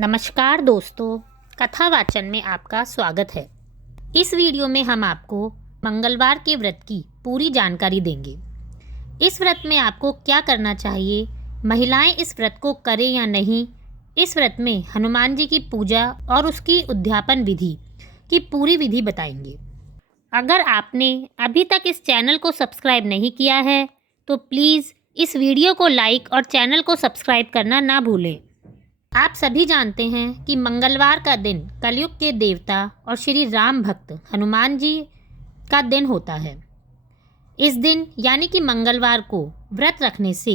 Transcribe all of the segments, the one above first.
नमस्कार दोस्तों, कथा वाचन में आपका स्वागत है। इस वीडियो में हम आपको मंगलवार के व्रत की पूरी जानकारी देंगे। इस व्रत में आपको क्या करना चाहिए, महिलाएं इस व्रत को करें या नहीं, इस व्रत में हनुमान जी की पूजा और उसकी उद्यापन विधि की पूरी विधि बताएंगे। अगर आपने अभी तक इस चैनल को सब्सक्राइब नहीं किया है तो प्लीज़ इस वीडियो को लाइक और चैनल को सब्सक्राइब करना ना भूलें। आप सभी जानते हैं कि मंगलवार का दिन कलयुग के देवता और श्री राम भक्त हनुमान जी का दिन होता है। इस दिन यानी कि मंगलवार को व्रत रखने से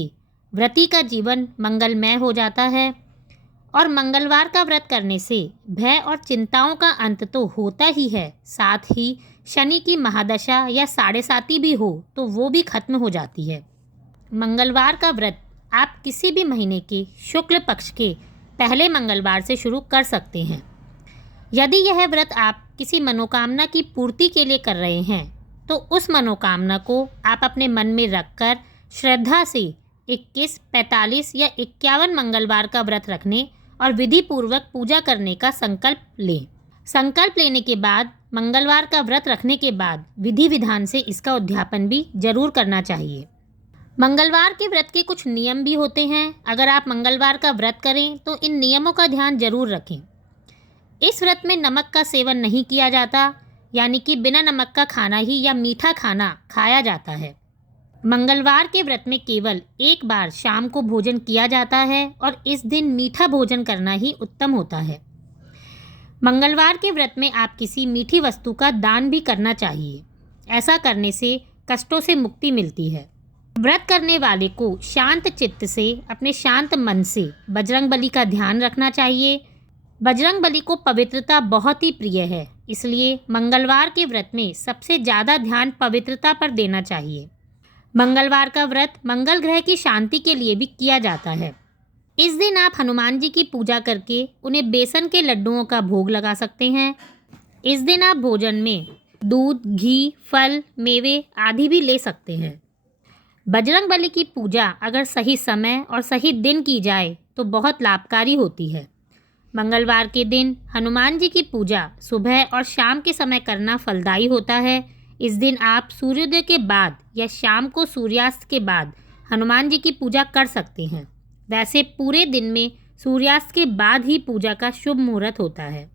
व्रती का जीवन मंगलमय हो जाता है और मंगलवार का व्रत करने से भय और चिंताओं का अंत तो होता ही है, साथ ही शनि की महादशा या साढ़े साती भी हो तो वो भी खत्म हो जाती है। मंगलवार का व्रत आप किसी भी महीने के शुक्ल पक्ष के पहले मंगलवार से शुरू कर सकते हैं। यदि यह व्रत आप किसी मनोकामना की पूर्ति के लिए कर रहे हैं तो उस मनोकामना को आप अपने मन में रखकर श्रद्धा से 21, 45 या 51 मंगलवार का व्रत रखने और विधि पूर्वक पूजा करने का संकल्प लें। संकल्प लेने के बाद मंगलवार का व्रत रखने के बाद विधि विधान से इसका उद्यापन भी जरूर करना चाहिए। मंगलवार के व्रत के कुछ नियम भी होते हैं। अगर आप मंगलवार का व्रत करें तो इन नियमों का ध्यान जरूर रखें। इस व्रत में नमक का सेवन नहीं किया जाता, यानी कि बिना नमक का खाना ही या मीठा खाना खाया जाता है। मंगलवार के व्रत में केवल एक बार शाम को भोजन किया जाता है और इस दिन मीठा भोजन करना ही उत्तम होता है। मंगलवार के व्रत में आप किसी मीठी वस्तु का दान भी करना चाहिए। ऐसा करने से कष्टों से मुक्ति मिलती है। व्रत करने वाले को शांत चित्त से अपने शांत मन से बजरंगबली का ध्यान रखना चाहिए। बजरंगबली को पवित्रता बहुत ही प्रिय है, इसलिए मंगलवार के व्रत में सबसे ज़्यादा ध्यान पवित्रता पर देना चाहिए। मंगलवार का व्रत मंगल ग्रह की शांति के लिए भी किया जाता है। इस दिन आप हनुमान जी की पूजा करके उन्हें बेसन के लड्डुओं का भोग लगा सकते हैं। इस दिन आप भोजन में दूध, घी, फल, मेवे आदि भी ले सकते हैं। बजरंगबली की पूजा अगर सही समय और सही दिन की जाए तो बहुत लाभकारी होती है। मंगलवार के दिन हनुमान जी की पूजा सुबह और शाम के समय करना फलदायी होता है। इस दिन आप सूर्योदय के बाद या शाम को सूर्यास्त के बाद हनुमान जी की पूजा कर सकते हैं। वैसे पूरे दिन में सूर्यास्त के बाद ही पूजा का शुभ मुहूर्त होता है।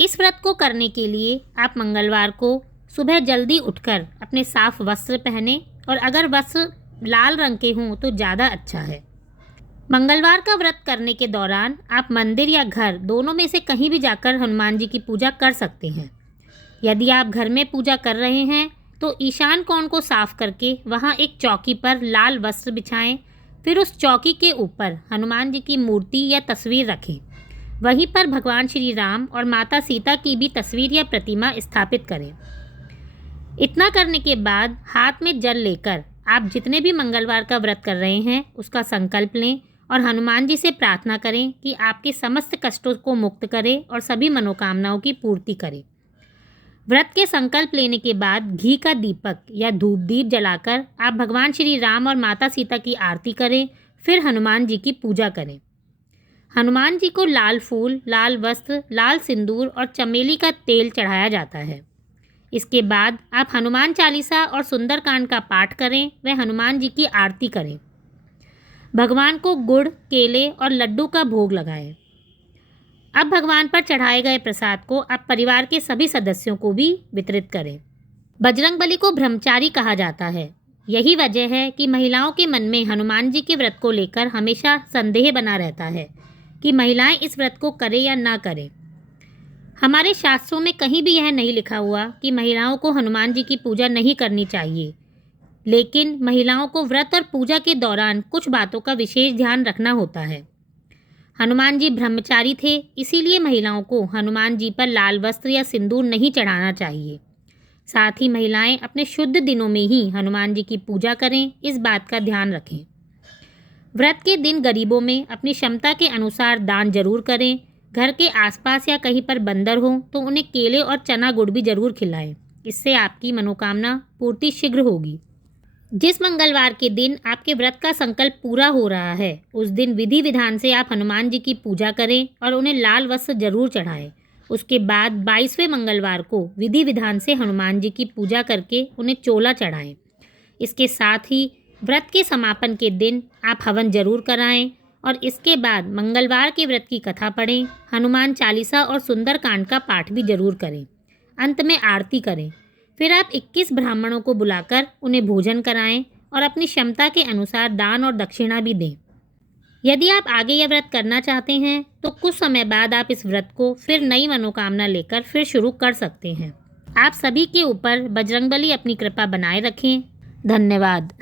इस व्रत को करने के लिए आप मंगलवार को सुबह जल्दी उठकर अपने साफ वस्त्र पहने और अगर वस्त्र लाल रंग के हों तो ज़्यादा अच्छा है। मंगलवार का व्रत करने के दौरान आप मंदिर या घर दोनों में से कहीं भी जाकर हनुमान जी की पूजा कर सकते हैं। यदि आप घर में पूजा कर रहे हैं तो ईशान कोण को साफ करके वहां एक चौकी पर लाल वस्त्र बिछाएं। फिर उस चौकी के ऊपर हनुमान जी की मूर्ति या तस्वीर रखें। वहीं पर भगवान श्री राम और माता सीता की भी तस्वीर या प्रतिमा स्थापित करें। इतना करने के बाद हाथ में जल लेकर आप जितने भी मंगलवार का व्रत कर रहे हैं उसका संकल्प लें और हनुमान जी से प्रार्थना करें कि आपके समस्त कष्टों को मुक्त करें और सभी मनोकामनाओं की पूर्ति करें। व्रत के संकल्प लेने के बाद घी का दीपक या धूप दीप जलाकर आप भगवान श्री राम और माता सीता की आरती करें। फिर हनुमान जी की पूजा करें। हनुमान जी को लाल फूल, लाल वस्त्र, लाल सिंदूर और चमेली का तेल चढ़ाया जाता है। इसके बाद आप हनुमान चालीसा और सुंदरकांड का पाठ करें व हनुमान जी की आरती करें। भगवान को गुड़, केले और लड्डू का भोग लगाएं। अब भगवान पर चढ़ाए गए प्रसाद को आप परिवार के सभी सदस्यों को भी वितरित करें। बजरंगबली को ब्रह्मचारी कहा जाता है। यही वजह है कि महिलाओं के मन में हनुमान जी के व्रत को लेकर हमेशा संदेह बना रहता है कि महिलाएं इस व्रत को करें या ना करें। हमारे शास्त्रों में कहीं भी यह नहीं लिखा हुआ कि महिलाओं को हनुमान जी की पूजा नहीं करनी चाहिए, लेकिन महिलाओं को व्रत और पूजा के दौरान कुछ बातों का विशेष ध्यान रखना होता है। हनुमान जी ब्रह्मचारी थे, इसीलिए महिलाओं को हनुमान जी पर लाल वस्त्र या सिंदूर नहीं चढ़ाना चाहिए। साथ ही महिलाएं अपने शुद्ध दिनों में ही हनुमान जी की पूजा करें, इस बात का ध्यान रखें। व्रत के दिन गरीबों में अपनी क्षमता के अनुसार दान जरूर करें। घर के आसपास या कहीं पर बंदर हो तो उन्हें केले और चना गुड़ भी जरूर खिलाएं। इससे आपकी मनोकामना पूर्ति शीघ्र होगी। जिस मंगलवार के दिन आपके व्रत का संकल्प पूरा हो रहा है उस दिन विधि विधान से आप हनुमान जी की पूजा करें और उन्हें लाल वस्त्र जरूर चढ़ाएं। उसके बाद 22वें मंगलवार को विधि विधान से हनुमान जी की पूजा करके उन्हें चोला चढ़ाएं। इसके साथ ही व्रत के समापन के दिन आप हवन जरूर कराएं और इसके बाद मंगलवार के व्रत की कथा पढ़ें, हनुमान चालीसा और सुंदरकांड का पाठ भी जरूर करें। अंत में आरती करें। फिर आप 21 ब्राह्मणों को बुलाकर उन्हें भोजन कराएं और अपनी क्षमता के अनुसार दान और दक्षिणा भी दें। यदि आप आगे यह व्रत करना चाहते हैं तो कुछ समय बाद आप इस व्रत को फिर नई मनोकामना लेकर फिर शुरू कर सकते हैं। आप सभी के ऊपर बजरंगबली अपनी कृपा बनाए रखें। धन्यवाद।